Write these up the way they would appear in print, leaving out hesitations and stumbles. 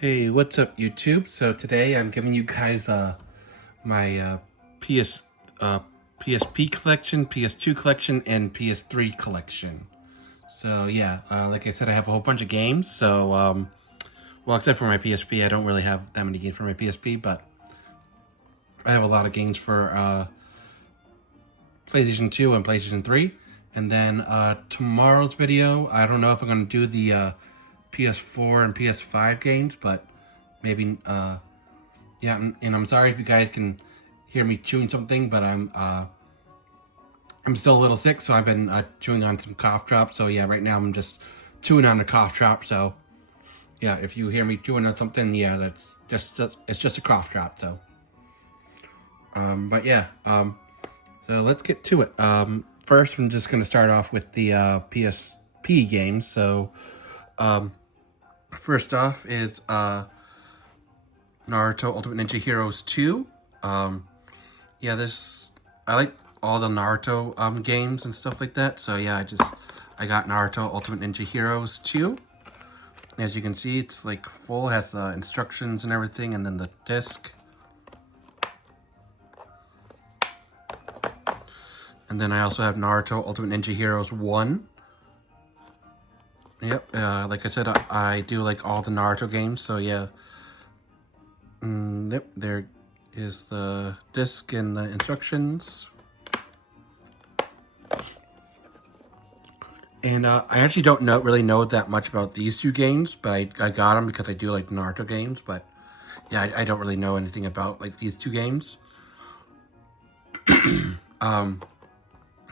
Hey, what's up, YouTube? So today I'm giving you guys my PS PSP collection, PS2 collection, and PS3 collection. So yeah, like I said, I have a whole bunch of games. So well, except for my PSP, I don't really have that many games for my PSP, but I have a lot of games for PlayStation 2 and PlayStation 3. And then tomorrow's video, I don't know if I'm gonna do the PS4 and PS5 games, but maybe yeah, and I'm sorry if you guys can hear me chewing something, but I'm still a little sick, so I've been chewing on some cough drops. So yeah, right now I'm just chewing on a cough drop. So yeah, if you hear me chewing on something, yeah, that's just it's just a cough drop. So but yeah, so let's get to it. First, I'm just gonna start off with the PSP games. So first off is Naruto Ultimate Ninja Heroes 2. Yeah, this I like all the Naruto games and stuff like that. So yeah, I got Naruto Ultimate Ninja Heroes 2. As you can see, it's like full, has instructions and everything, and then the disc. And then I also have Naruto Ultimate Ninja Heroes 1. Yep, like I said, I do like all the Naruto games, so yeah. Yep, there is the disc and the instructions. And I actually don't really know that much about these two games, but I got them because I do like Naruto games. But yeah, I don't really know anything about like these two games.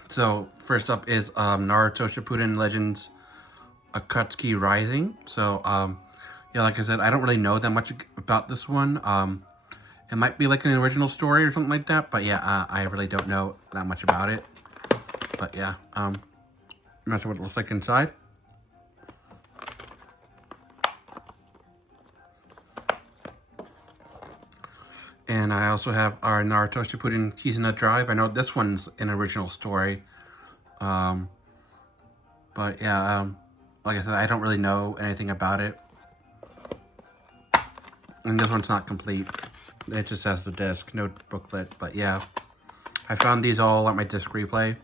So first up is Naruto Shippuden Legends Akatsuki Rising. So yeah, like I said, I don't really know that much about this one. It might be like an original story or something like that, but yeah, I really don't know that much about it. But yeah, I'm not sure what it looks like inside. And I also have our Naruto Shippuden Kizuna Drive. I know this one's an original story. But yeah, like I said, I don't really know anything about it. And this one's not complete. It just has the disc, no booklet. But yeah, I found these all at my disc replay.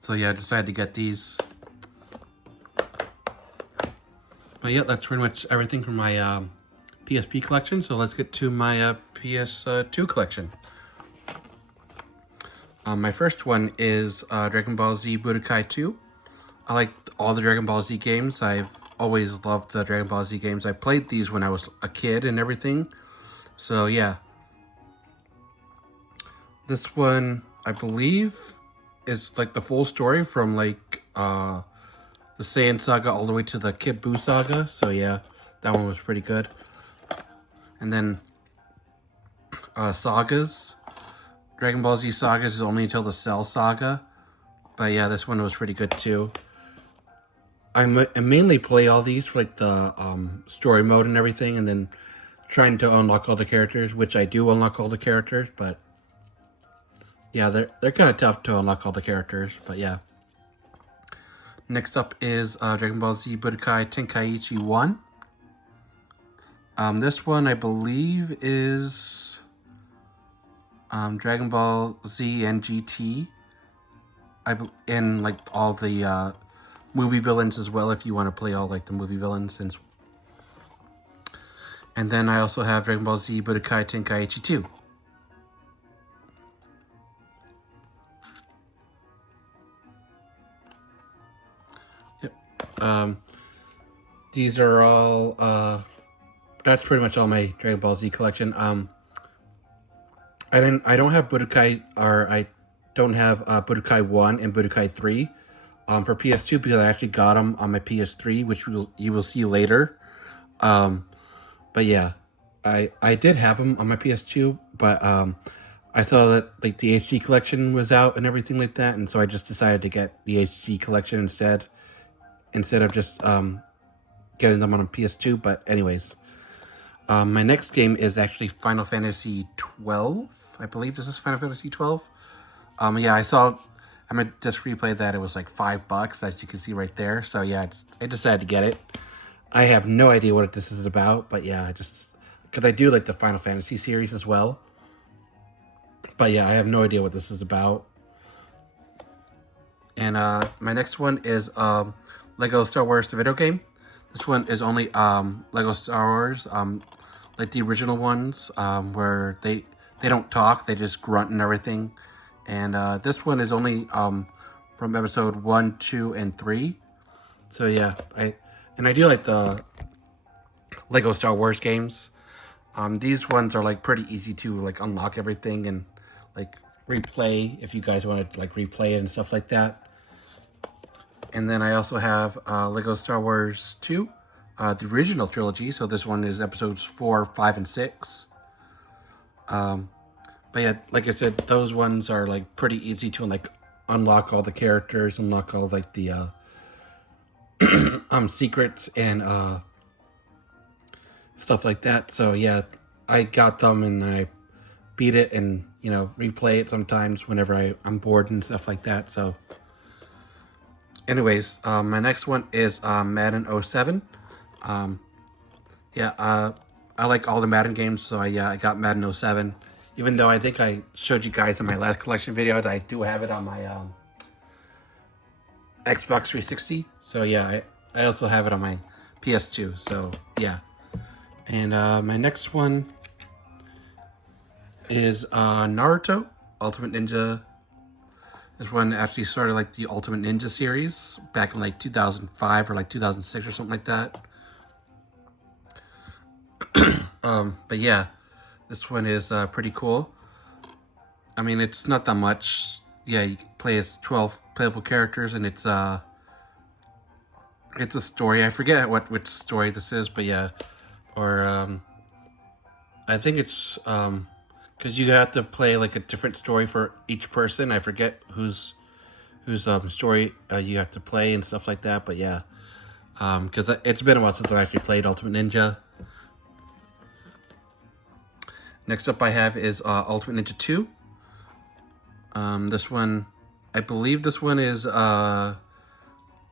So yeah, I decided to get these. But yeah, that's pretty much everything from my PSP collection. So let's get to my PS2 collection. My first one is Dragon Ball Z Budokai 2. I like all the Dragon Ball Z games. I've always loved the Dragon Ball Z games. I played these when I was a kid and everything. So yeah. This one, I believe, is like the full story from like the Saiyan Saga all the way to the Kid Buu Saga. So yeah, that one was pretty good. And then Sagas. Dragon Ball Z Sagas is only until the Cell Saga. But yeah, this one was pretty good too. I mainly play all these for like the story mode and everything, and then trying to unlock all the characters, which I do unlock all the characters, but yeah, they're kind of tough to unlock all the characters, but yeah. Next up is Dragon Ball Z Budokai Tenkaichi 1. This one, I believe, is Dragon Ball Z and GT. And like all the movie villains as well, if you want to play all like the movie villains. And then I also have Dragon Ball Z Budokai Tenkaichi 2. Yep. These are all that's pretty much all my Dragon Ball Z collection. I don't have Budokai, or I don't have Budokai 1 and Budokai 3 for PS2 because I actually got them on my PS3, which you will see later. But yeah, I did have them on my PS2, but I saw that like the HD collection was out and everything like that, and so I just decided to get the HD collection instead of just getting them on a PS2. But anyways, my next game is actually Final Fantasy 12. I believe this is Final Fantasy 12. Yeah, I saw. I'm gonna just replay that. It was like $5, as you can see right there. So yeah, I decided to get it. I have no idea what this is about, but yeah, I just because I do like the Final Fantasy series as well. But yeah, I have no idea what this is about. And my next one is Lego Star Wars the video game. This one is only Lego Star Wars, like the original ones, where they don't talk, they just grunt and everything. And this one is only from episode 1, 2, and 3. So yeah, I do like the Lego Star Wars games. These ones are like pretty easy to like unlock everything and like replay if you guys want to like replay it and stuff like that. And then I also have Lego Star Wars 2, the original trilogy. So this one is episodes 4, 5, and 6. But yeah, like I said, those ones are like pretty easy to like unlock all the characters, unlock all like the secrets and stuff like that. So yeah, I got them and I beat it and replay it sometimes whenever I'm bored and stuff like that. So anyways, my next one is Madden 07. I like all the Madden games, so I got Madden 07. Even though I think I showed you guys in my last collection video that I do have it on my Xbox 360. So yeah, I also have it on my PS2. So yeah. And my next one is Naruto Ultimate Ninja. This one actually started like the Ultimate Ninja series back in like 2005 or like 2006 or something like that. But yeah, this one is pretty cool. I mean, it's not that much. Yeah, you play as 12 playable characters, and it's a story. I forget which story this is, but yeah, or I think it's because you have to play like a different story for each person. I forget whose story you have to play and stuff like that. But yeah, because it's been a while since I actually played Ultimate Ninja. Next up I have is Ultimate Ninja 2. This one, I believe this one is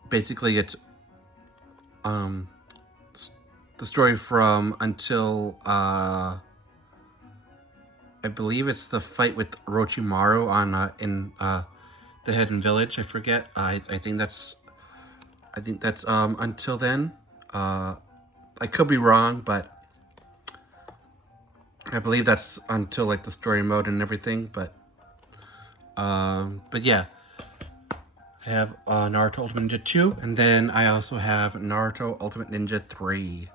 basically it's the story from until I believe it's the fight with Orochimaru on in the Hidden Village. I forget. I think that's until then. I could be wrong, but I believe that's until like the story mode and everything. But yeah, I have Naruto Ultimate Ninja 2, and then I also have Naruto Ultimate Ninja 3.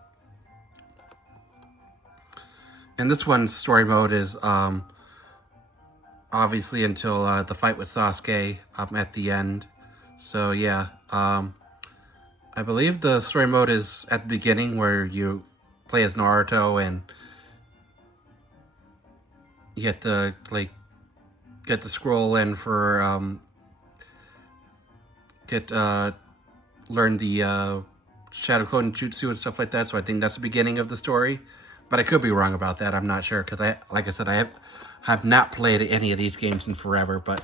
And this one's story mode is obviously until the fight with Sasuke at the end. So yeah, I believe the story mode is at the beginning where you play as Naruto and you get to like get the scroll in for learn the Shadow Clone Jutsu and stuff like that. So I think that's the beginning of the story, but I could be wrong about that. I'm not sure because like I said, I have not played any of these games in forever. But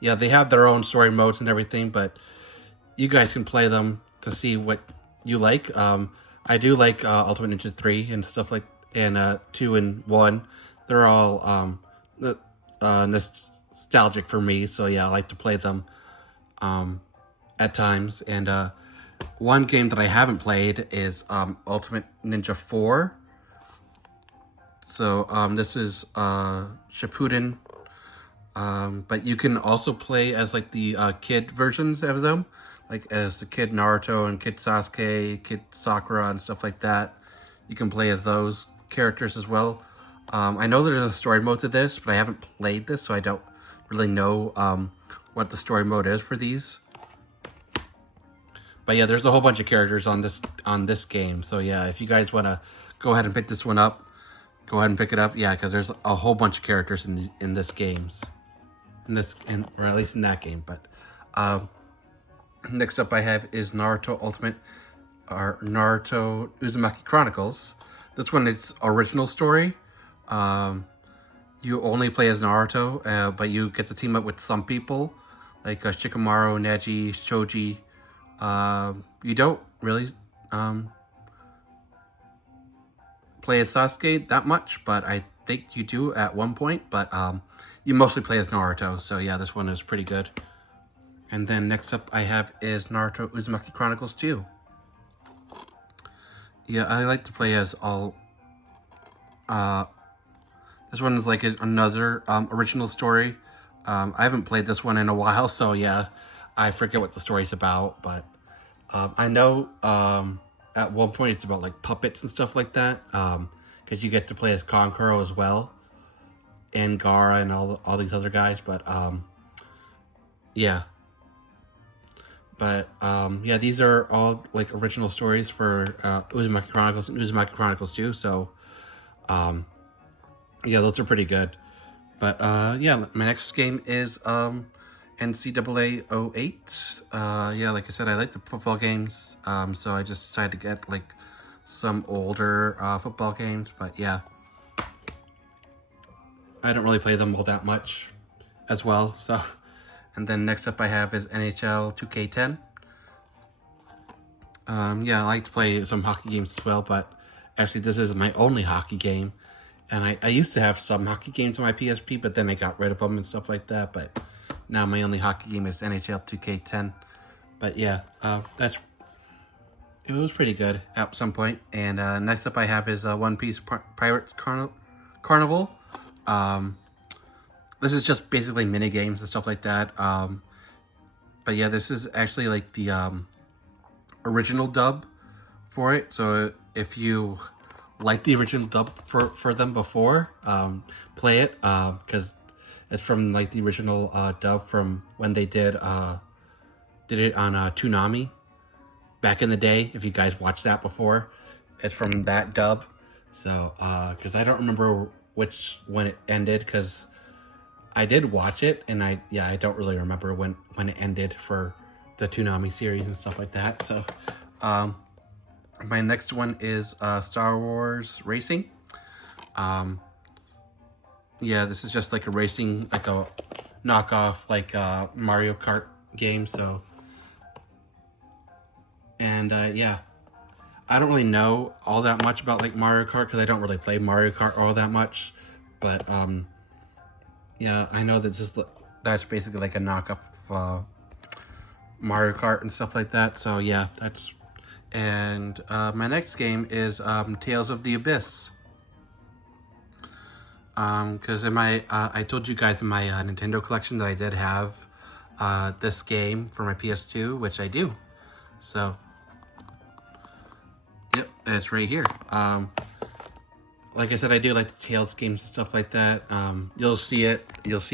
yeah, they have their own story modes and everything, but you guys can play them to see what you like. I do like Ultimate Ninja 3 and stuff like, and 2 and 1. They're all nostalgic for me, so yeah, I like to play them at times. And one game that I haven't played is Ultimate Ninja 4. So this is Shippuden, but you can also play as like the kid versions of them, like as the Kid Naruto and Kid Sasuke, Kid Sakura and stuff like that. You can play as those characters as well. I know there's a story mode to this, but I haven't played this, so I don't really know what the story mode is for these. But yeah, there's a whole bunch of characters on this game. So yeah, if you guys want to go ahead and pick this one up, go ahead and pick it up. Yeah, because there's a whole bunch of characters in this games, or at least in that game. But next up I have is Naruto Ultimate, or Naruto Uzumaki Chronicles. This one is original story. You only play as Naruto, but you get to team up with some people, like Shikamaru, Neji, Shoji. You don't really um, play as Sasuke that much, but I think you do at one point. But you mostly play as Naruto, so yeah, this one is pretty good. And then next up I have is Naruto Uzumaki Chronicles 2. Yeah, I like to play as all. This one is like another original story. I haven't played this one in a while, so yeah, I forget what the story's about. But I know at one point it's about like puppets and stuff like that. Because you get to play as Kankuro as well, and Gara and all these other guys. But yeah, yeah, these are all like original stories for Uzumaki Chronicles and Uzumaki Chronicles 2. So yeah, those are pretty good. But yeah, my next game is NCAA 08. Yeah, like I said, I like the football games. So I just decided to get like some older football games. But yeah, I don't really play them all that much as well. So, and then next up I have is NHL 2K10. Yeah, I like to play some hockey games as well, but actually this is my only hockey game. And I used to have some hockey games on my PSP, but then I got rid of them and stuff like that. But now my only hockey game is NHL 2K10. But yeah, it was pretty good at some point. And next up I have is One Piece Pirates Carnival. This is just basically mini games and stuff like that. But yeah, this is actually like the original dub for it. So if you like the original dub for them before, play it, because it's from like the original dub from when they did it on Toonami back in the day. If you guys watched that before, it's from that dub. So because I don't remember when it ended, because I did watch it, and I don't really remember when it ended for the Toonami series and stuff like that. So my next one is Star Wars Racing. Yeah, this is just like a racing, like a knockoff, like Mario Kart game. So, and yeah, I don't really know all that much about like Mario Kart, because I don't really play Mario Kart all that much. But yeah, I know that's basically like a knockoff Mario Kart and stuff like that. So yeah, that's. And my next game is Tales of the Abyss. Because in my, I told you guys in my Nintendo collection that I did have this game for my PS2, which I do. So, yep, it's right here. Like I said, I do like the Tales games and stuff like that. You'll see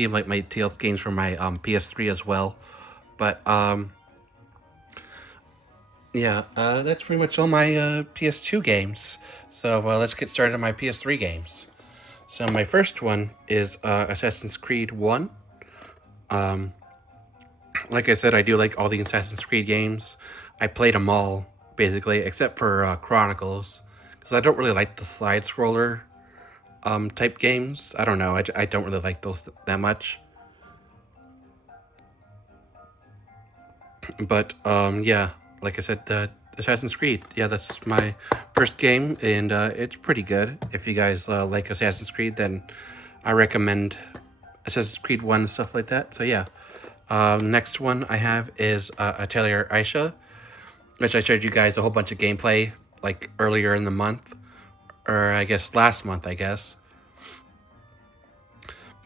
like my Tales games from my PS3 as well. But yeah, that's pretty much all my PS2 games. So let's get started on my PS3 games. So my first one is Assassin's Creed 1. Like I said, I do like all the Assassin's Creed games. I played them all, basically, except for Chronicles, because I don't really like the side-scroller type games. I don't know, I don't really like those that much. But yeah, like I said, Assassin's Creed, yeah, that's my first game, and it's pretty good. If you guys like Assassin's Creed, then I recommend Assassin's Creed 1 and stuff like that. So yeah, next one I have is Atelier Aisha, which I showed you guys a whole bunch of gameplay like earlier in the month, or I guess last month, I guess.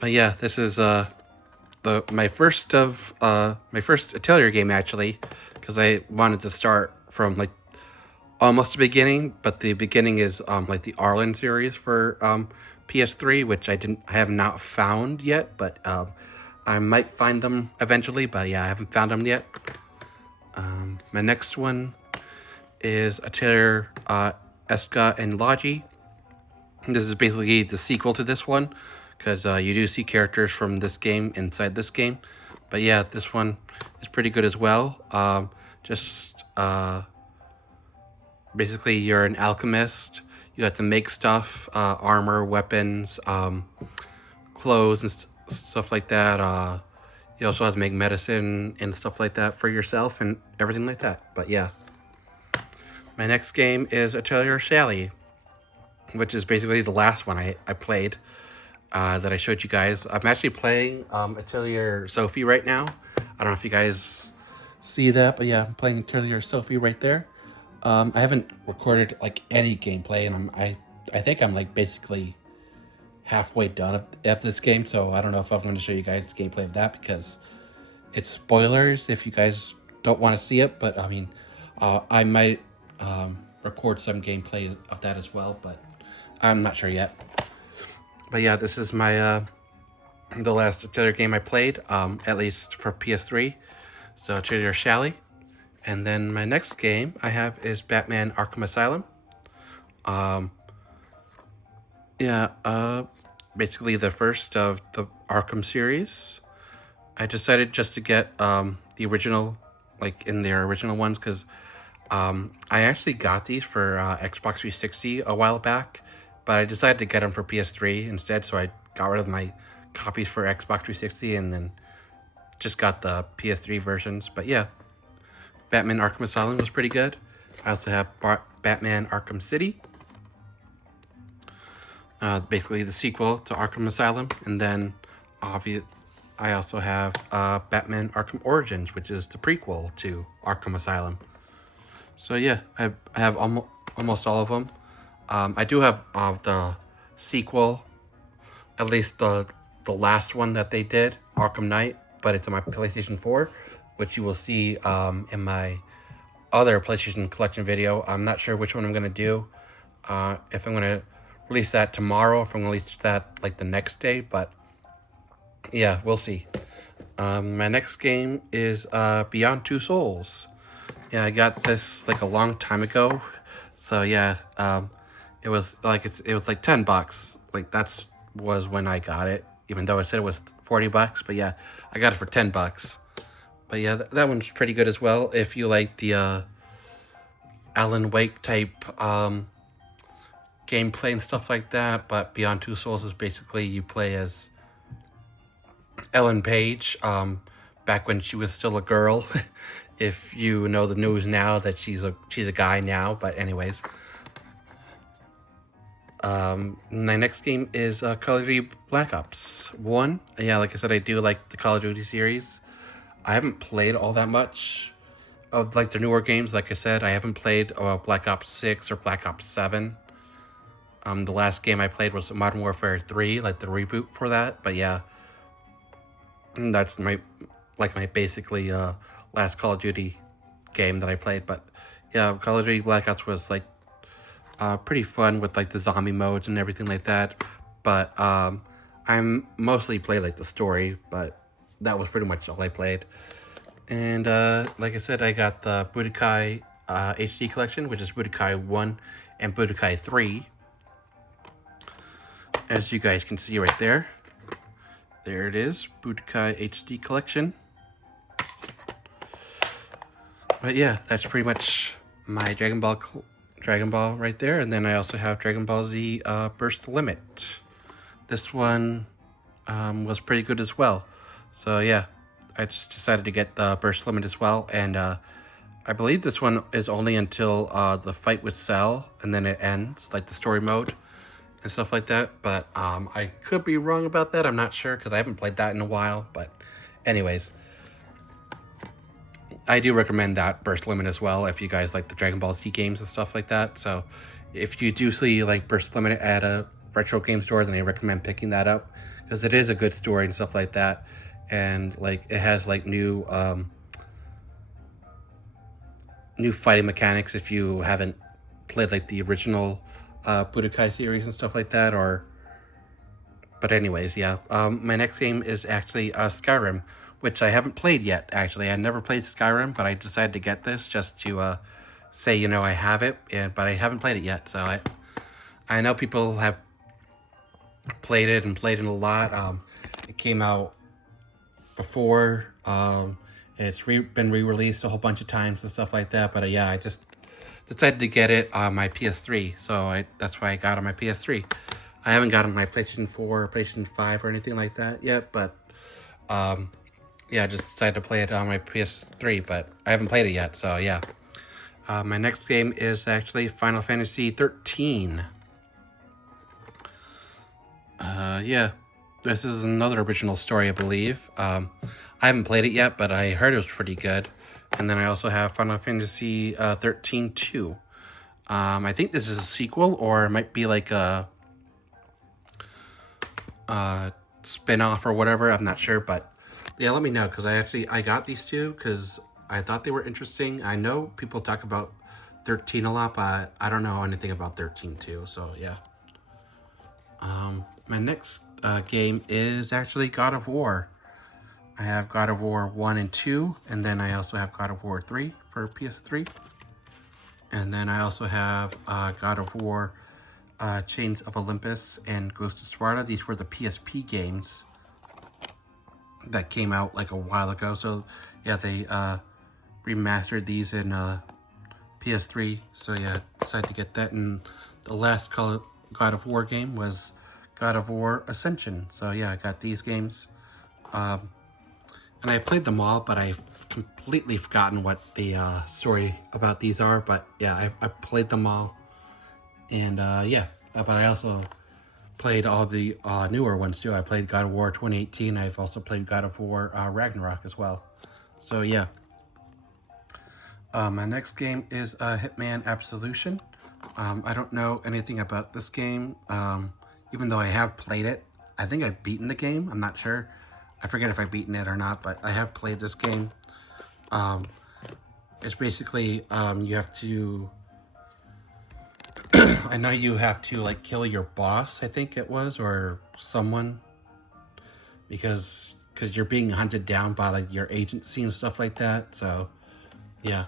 But yeah, this is my first Atelier game, actually, because I wanted to start from like almost the beginning, but the beginning is like the Arlen series for PS3, which I have not found yet, but I might find them eventually. But yeah, I haven't found them yet. My next one is Atelier Eska and Logi. This is basically the sequel to this one, because you do see characters from this game inside this game. But yeah, this one is pretty good as well. Basically, you're an alchemist. You have to make stuff, armor, weapons, clothes, and stuff like that. You also have to make medicine and stuff like that for yourself and everything like that. But yeah. My next game is Atelier Sally, which is basically the last one I played that I showed you guys. I'm actually playing Atelier Sophie right now. I don't know if you guys see that, but yeah, I'm playing Atelier Sophie right there. I haven't recorded like any gameplay, and I think I'm like basically halfway done at this game, so I don't know if I'm going to show you guys gameplay of that because it's spoilers if you guys don't want to see it. But I mean, I might record some gameplay of that as well, but I'm not sure yet. But yeah, this is my the last Atelier game I played, at least for PS3. So Atelier Sally. And then my next game I have is Batman Arkham Asylum. Basically the first of the Arkham series. I decided just to get the original, like in their original ones, because I actually got these for Xbox 360 a while back, but I decided to get them for PS3 instead, so I got rid of my copies for Xbox 360 and then just got the PS3 versions. But yeah, Batman Arkham Asylum was pretty good. I also have Batman Arkham City, basically the sequel to Arkham Asylum, and then I also have Batman Arkham Origins, which is the prequel to Arkham Asylum. So yeah, I have almost all of them. I do have the sequel, at least the last one that they did, Arkham Knight, but it's on my PlayStation 4, which you will see in my other PlayStation collection video. I'm not sure which one I'm going to do. If I'm going to release that tomorrow, if I'm going to release that like the next day, but yeah, we'll see. My next game is Beyond Two Souls. Yeah, I got this like a long time ago. So yeah, it was like it was like $10. Like was when I got it, even though I said it was $40. But yeah, I got it for $10. But yeah, that one's pretty good as well. If you like the Alan Wake type gameplay and stuff like that. But Beyond Two Souls is basically you play as Ellen Page, back when she was still a girl. If you know the news now that she's a guy now, but anyways. My next game is Call of Duty Black Ops 1. Yeah, like I said, I do like the Call of Duty series. I haven't played all that much of like the newer games. Like I said, I haven't played Black Ops 6 or Black Ops 7. The last game I played was Modern Warfare 3, like the reboot for that. But yeah, that's my basically last Call of Duty game that I played. But yeah, Call of Duty Black Ops was like pretty fun with like the zombie modes and everything like that. But I'm mostly played like the story, but that was pretty much all I played. And like I said, I got the Budokai HD collection, which is Budokai 1 and Budokai 3. As you guys can see right there. There it is, Budokai HD collection. But yeah, that's pretty much my Dragon Ball right there. And then I also have Dragon Ball Z Burst Limit. This one was pretty good as well. So yeah, I just decided to get the Burst Limit as well. And I believe this one is only until the fight with Cell, and then it ends, like the story mode and stuff like that. But I could be wrong about that. I'm not sure because I haven't played that in a while. But anyways, I do recommend that Burst Limit as well if you guys like the Dragon Ball Z games and stuff like that. So if you do see like Burst Limit at a retro game store, then I recommend picking that up because it is a good story and stuff like that. And like it has like new fighting mechanics if you haven't played like the original Budokai series and stuff like that. But anyways, yeah. My next game is actually Skyrim, which I haven't played yet. Actually, I never played Skyrim, but I decided to get this just to say I have it, but I haven't played it yet. So I know people have played it and played it a lot. It came out before. It's been re-released a whole bunch of times and stuff like that. But yeah, I just decided to get it on my PS3. So that's why I got it on my PS3. I haven't got it on my PlayStation 4 or PlayStation 5 or anything like that yet. But yeah, I just decided to play it on my PS3. But I haven't played it yet. So yeah. My next game is actually Final Fantasy 13. Yeah, this is another original story, I believe. I haven't played it yet, but I heard it was pretty good. And then I also have Final Fantasy 13 2. I think this is a sequel, or it might be like a spin-off or whatever. I'm not sure, but yeah, let me know, because I got these two because I thought they were interesting. I know people talk about 13 a lot, but I don't know anything about 13 2. So yeah. My next game is actually God of War. I have God of War 1 and 2, and then I also have God of War 3 for PS3. And then I also have God of War Chains of Olympus and Ghost of Sparta. These were the PSP games that came out like a while ago. So yeah, they remastered these in PS3. So yeah, decided to get that. And the last God of War game was God of War Ascension. So yeah, I got these games. And I played them all, but I've completely forgotten what the story about these are. But yeah, I played them all. And yeah, but I also played all the newer ones too. I played God of War 2018. I've also played God of War Ragnarok as well. So yeah. My next game is Hitman Absolution. I don't know anything about this game, even though I have played it. I think I've beaten the game. I'm not sure. I forget if I've beaten it or not, but I have played this game. It's basically you have to... I know you have to like kill your boss, I think it was, or someone, because you're being hunted down by like your agency and stuff like that. So yeah.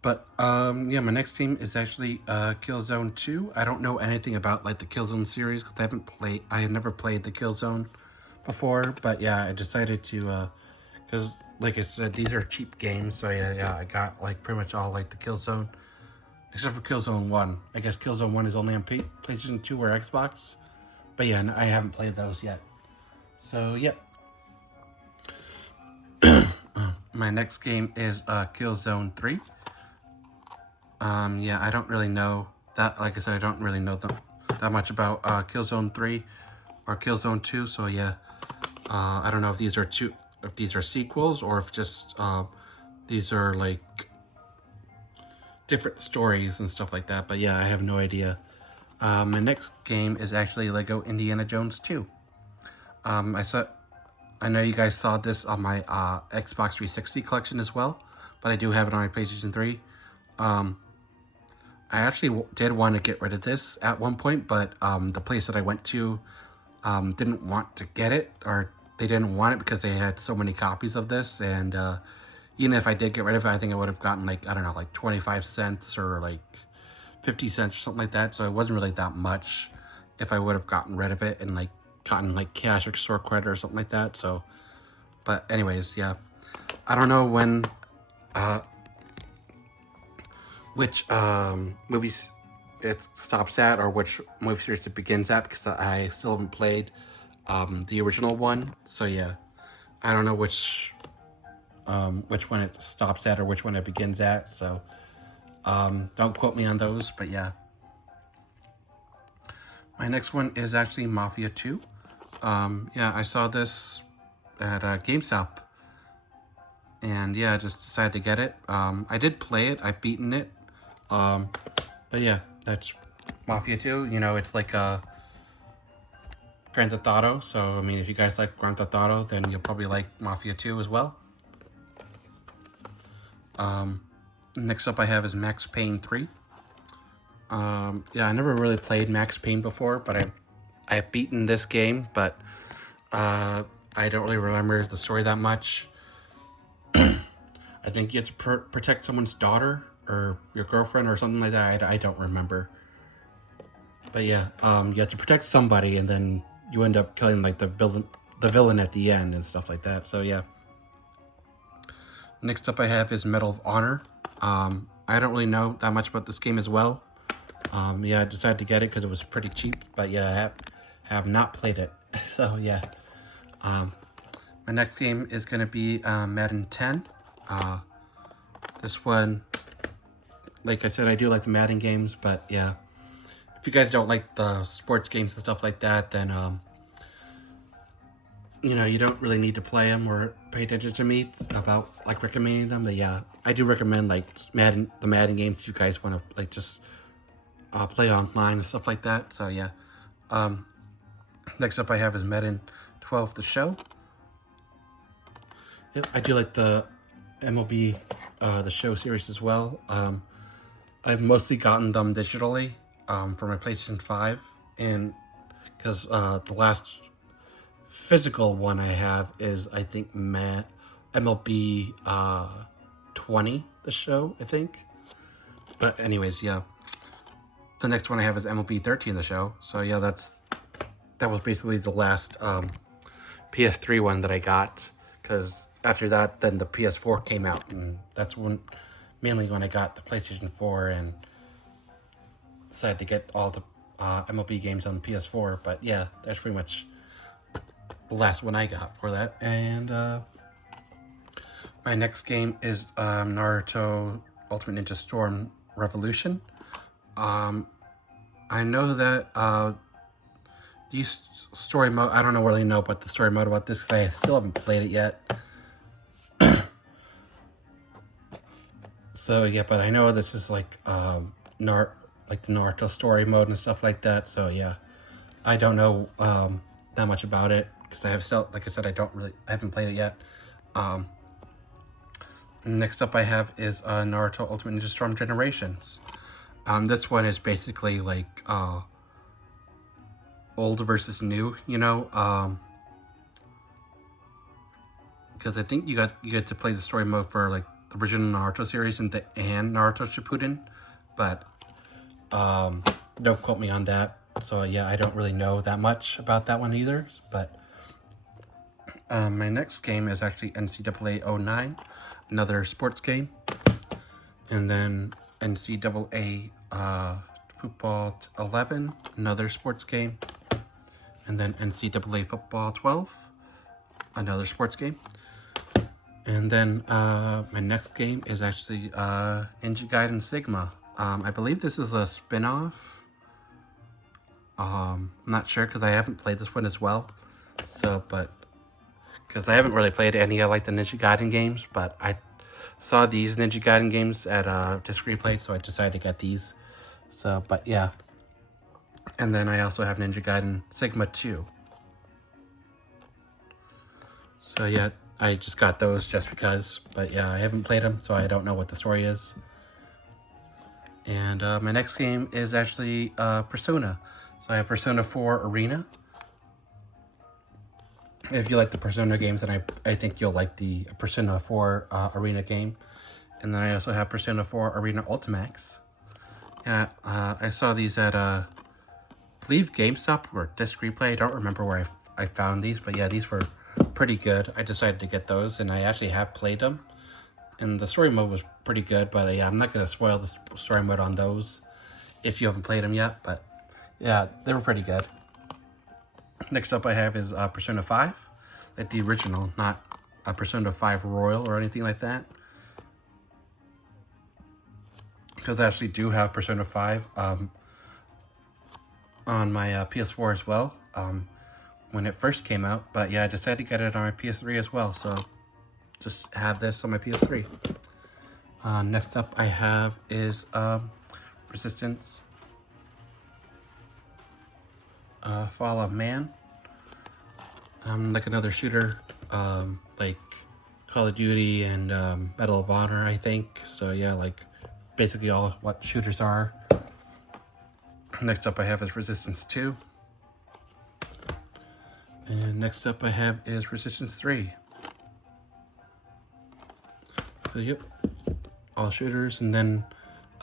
But yeah, my next game is actually Killzone 2. I don't know anything about like the Killzone series because I had never played the Killzone before. But yeah, I decided to because like I said, these are cheap games. So yeah, I got like pretty much all like the Killzone, except for Killzone 1. I guess Killzone 1 is only on PlayStation 2 or Xbox. But yeah, I haven't played those yet. So yep. My next game is Killzone 3. Yeah, I don't really know that. Like I said, I don't really know that much about Killzone 3 or Killzone 2. So yeah, I don't know if these are sequels or if just these are like different stories and stuff like that. But yeah, I have no idea. My next game is actually Lego Indiana Jones 2. I know you guys saw this on my Xbox 360 collection as well, but I do have it on my PlayStation 3. I actually did want to get rid of this at one point, but the place that I went to didn't want to get it, or they didn't want it because they had so many copies of this. And even if I did get rid of it, I think I would have gotten like, I don't know, like 25 cents or like 50 cents or something like that. So it wasn't really that much if I would have gotten rid of it and like gotten like cash or store credit or something like that. So, but anyways, yeah, I don't know when which movies it stops at or which movie series it begins at, because I still haven't played the original one. So yeah, I don't know which one it stops at or which one it begins at. So don't quote me on those, but yeah. My next one is actually Mafia 2. Yeah, I saw this at GameStop, and yeah, I just decided to get it. I did play it. I've beaten it. But yeah, that's Mafia 2. You know, it's like Grand Theft Auto. So, I mean, if you guys like Grand Theft Auto, then you'll probably like Mafia 2 as well. Next up I have is Max Payne 3. Yeah, I never really played Max Payne before, but I've beaten this game, but I don't really remember the story that much. I think you have to protect someone's daughter or your girlfriend or something like that. I don't remember. But yeah, you have to protect somebody, and then you end up killing like the villain at the end and stuff like that. So yeah. Next up I have is Medal of Honor. I don't really know that much about this game as well. Yeah, I decided to get it because it was pretty cheap. But yeah, I have not played it. So yeah. My next game is going to be Madden 10. This one, like I said, I do like the Madden games, but yeah. If you guys don't like the sports games and stuff like that, then, you know, you don't really need to play them or pay attention to me about, like, recommending them. But yeah, I do recommend, like, the Madden games if you guys want to, like, just play online and stuff like that. So yeah. Next up I have is Madden 12 The Show. Yep, I do like the MLB The Show series as well. I've mostly gotten them digitally for my PlayStation 5, and because the last physical one I have is, I think, MLB 20 The Show, I think. But anyways, yeah. The next one I have is MLB 13 The Show. So yeah, that was basically the last PS3 one that I got, because after that, then the PS4 came out, and that's mainly when I got the PlayStation 4 and decided to get all the MLB games on the PS4. But yeah, that's pretty much the last one I got for that. And my next game is Naruto Ultimate Ninja Storm Revolution. I know that these story mode, I don't really know about the story mode about this, because I still haven't played it yet. So yeah, but I know this is like the Naruto story mode and stuff like that. So yeah, I don't know that much about it, because I have still, like I said, I haven't played it yet. Next up I have is Naruto Ultimate Ninja Storm Generations. This one is basically like old versus new, you know, because I think you get to play the story mode for like the original Naruto series and Naruto Shippuden, but don't quote me on that. So yeah, I don't really know that much about that one either. But my next game is actually NCAA 09, another sports game, and then NCAA Football 11, another sports game, and then NCAA Football 12, another sports game. And then my next game is actually Ninja Gaiden Sigma. I believe this is a spin-off. I'm not sure, because I haven't played this one as well. So, but because I haven't really played any of like the Ninja Gaiden games, but I saw these Ninja Gaiden games at Disc Replay, so I decided to get these. So, but yeah. And then I also have Ninja Gaiden Sigma 2. So yeah, I just got those just because. But yeah, I haven't played them, so I don't know what the story is. And my next game is actually Persona. So I have Persona 4 Arena. If you like the Persona games, then I think you'll like the Persona 4 Arena game. And then I also have Persona 4 Arena Ultimax. Yeah, I saw these at, I believe GameStop or Disc Replay. I don't remember where I found these, but yeah, these were pretty good. I decided to get those, and I actually have played them. And the story mode was pretty good, but yeah, I'm not going to spoil the story mode on those if you haven't played them yet. But yeah, they were pretty good. Next up I have is Persona 5, like the original, not a Persona 5 Royal or anything like that. Because I actually do have Persona 5 on my PS4 as well when it first came out. But yeah, I decided to get it on my PS3 as well, so just have this on my PS3. Next up I have is Resistance Fall of Man. Like another shooter, like Call of Duty and Medal of Honor, I think. So yeah, like basically all what shooters are. Next up I have is Resistance 2. And next up I have is Resistance 3. So yep, all shooters. And then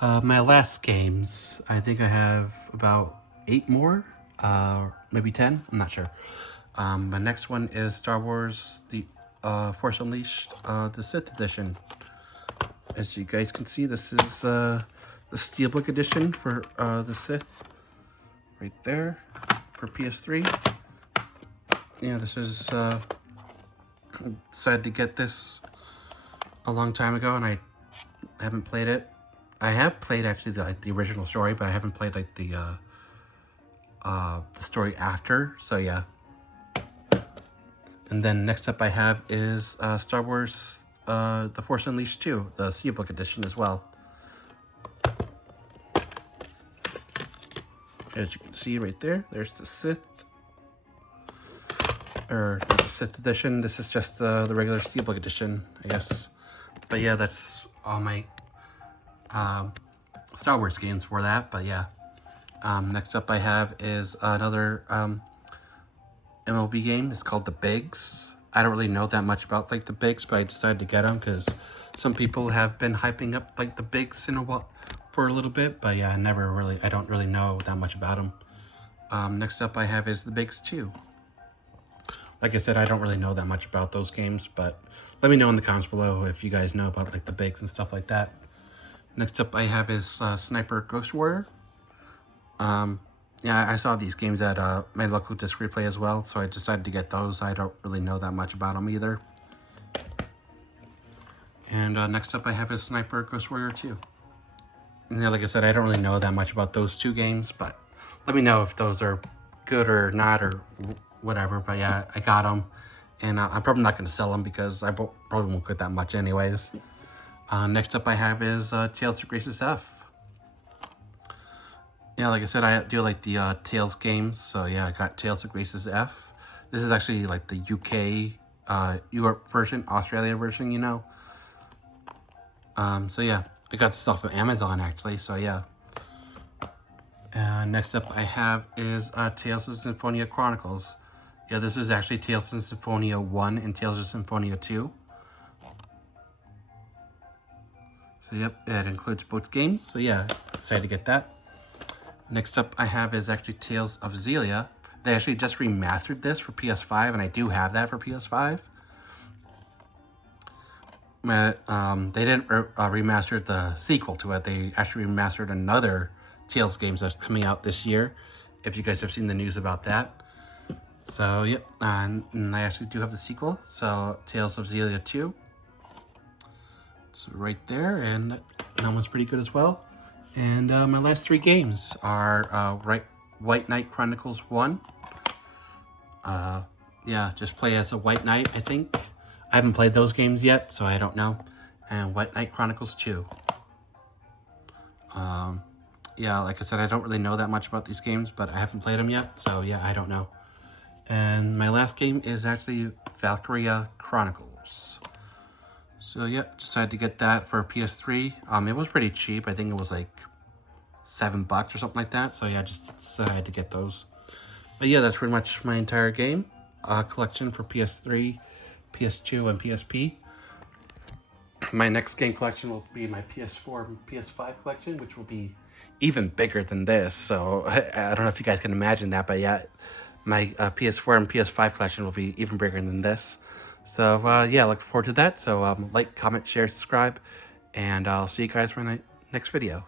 my last games, I think I have about 8 more, maybe 10, I'm not sure. My next one is Star Wars The Force Unleashed, the Sith Edition. As you guys can see, this is the Steelbook Edition for the Sith, right there, for PS3. Yeah, this is, I decided to get this a long time ago, and I haven't played it. I have played actually the original story, but I haven't played like the story after. So yeah. And then next up I have is Star Wars The Force Unleashed 2, the Steelbook edition as well. As you can see right there, there's the Sith. Or not the Sith edition, this is just the regular Steelbook edition, I guess. But yeah, that's all my Star Wars games for that, but yeah. Next up I have is another MLB game. It's called the Bigs. I don't really know that much about like the Bigs, but I decided to get them because some people have been hyping up like the Bigs for a little bit, but yeah, I don't really know that much about them. Next up I have is the Bigs 2. Like I said, I don't really know that much about those games, but let me know in the comments below if you guys know about like the Bigs and stuff like that. Next up I have is Sniper Ghost Warrior. Yeah, I saw these games at my local disc replay as well, so I decided to get those. I don't really know that much about them either. And next up I have is Sniper Ghost Warrior 2. And yeah, like I said, I don't really know that much about those two games, but let me know if those are good or not or whatever. But yeah, I got them, and I'm probably not going to sell them because I probably won't get that much anyways. Next up I have is Tales of Graces F. Yeah, like I said, I do like the Tales games, so yeah, I got Tales of Graces F. This is actually like the UK, Europe version, Australia version, you know. So yeah, I got this off of Amazon actually, so yeah. Next up I have is Tales of Symphonia Chronicles. Yeah, this is actually Tales of Symphonia 1 and Tales of Symphonia 2. So yep, it includes both games, so yeah, excited to get that. Next up I have is actually Tales of Xillia. They actually just remastered this for PS5, and I do have that for PS5. But they didn't remaster the sequel to it. They actually remastered another Tales game that's coming out this year, if you guys have seen the news about that. So yep, and I actually do have the sequel, so Tales of Xillia 2. It's right there, and that one's pretty good as well. And my last three games are White Knight Chronicles 1. Yeah, just play as a White Knight, I think. I haven't played those games yet, so I don't know. And White Knight Chronicles 2. Yeah, like I said, I don't really know that much about these games, but I haven't played them yet, so yeah, I don't know. And my last game is actually Valkyria Chronicles. So yeah, decided to get that for PS3. It was pretty cheap. I think it was like $7 or something like that. So yeah, just decided to get those. But yeah, that's pretty much my entire game collection for PS3, PS2, and PSP. My next game collection will be my PS4 and PS5 collection, which will be even bigger than this. So I don't know if you guys can imagine that, but yeah, my PS4 and PS5 collection will be even bigger than this. So yeah, look forward to that. So like, comment, share, subscribe, and I'll see you guys for my next video.